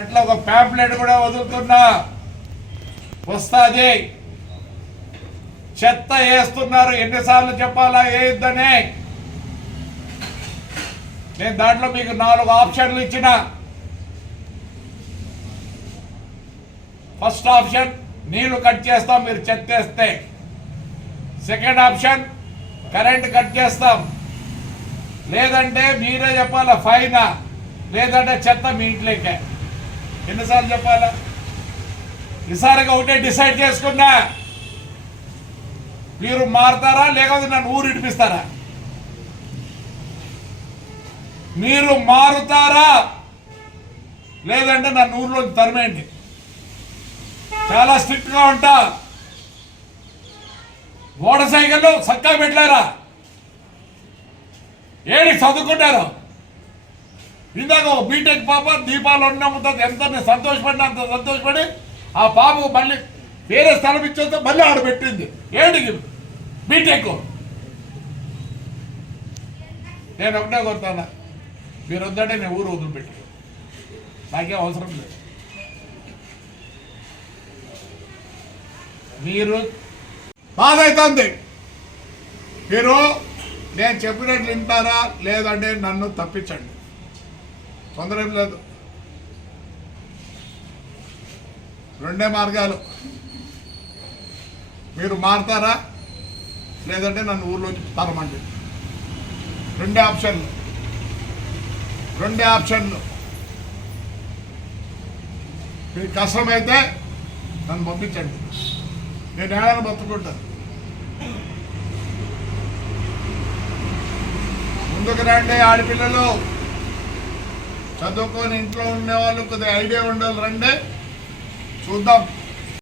అట్లా ఒక ప్యాంప్లెట్ కూడా వదులుతున్నా, వస్తుంది. చెత్త వేస్తున్నారు, ఎన్నిసార్లు చెప్పాలా వేయొద్దని. నేను దాంట్లో మీకు 4 ఆప్షన్లు ఇచ్చిన. ఫస్ట్ ఆప్షన్ నీళ్లు కట్ చేస్తాం మీరు చెత్త వేస్తే. సెకండ్ ఆప్షన్ కరెంట్ కట్ చేస్తాం. లేదంటే మీరే చెప్పాలా ఫైనా, లేదంటే చెత్త మీ ఇంట్లోకే. ఎన్నిసార్లు చెప్పాలా? ఈసారిగా ఒకటే డిసైడ్ చేసుకున్నా, మీరు మారుతారా లేకపోతే నన్ను ఊరు ఇడిపిస్తారా? మీరు మారుతారా లేదంటే నన్ను ఊర్లో తరిమేయండి. చాలా స్ట్రిక్ట్ గా ఉంటా. మోటార్ సైకిళ్ళు చక్కగా పెట్టారా? ఏడి చదువుకుంటారు? ఇందాక బీటెక్ పాప దీపాలు నమ్ముతుంది. ఎంత సంతోషపడినా అంత సంతోషపడి ఆ పాపకు మళ్ళీ వేరే స్థలం ఇచ్చేస్తే మళ్ళీ ఆడ పెట్టింది. ఏంటి బీటెక్? నేను ఒకటే కొడతాను, మీరు వద్దంటే నేను ఊరు వదిలిపెట్టి, నాకేం అవసరం లేదు. మీరు బాధ అవుతుంది. మీరు నేను చెప్పినట్లు వింటారా లేదంటే నన్ను తప్పించండి, తొందర ఏం లేదు. 2 మార్గాలు. మీరు మారుతారా లేదంటే నన్ను ఊర్లోకి తరమండి. 2 ఆప్షన్లు. మీకు కష్టమైతే నన్ను పంపించండి, నేను ఏమైనా బతుకుంటాను. ముందుకు రండి ఆడపిల్లలు, చదువుకొని ఇంట్లో ఉండే వాళ్ళు కొద్దిగా ఐడియా ఉండాలి. రండి చూద్దాం.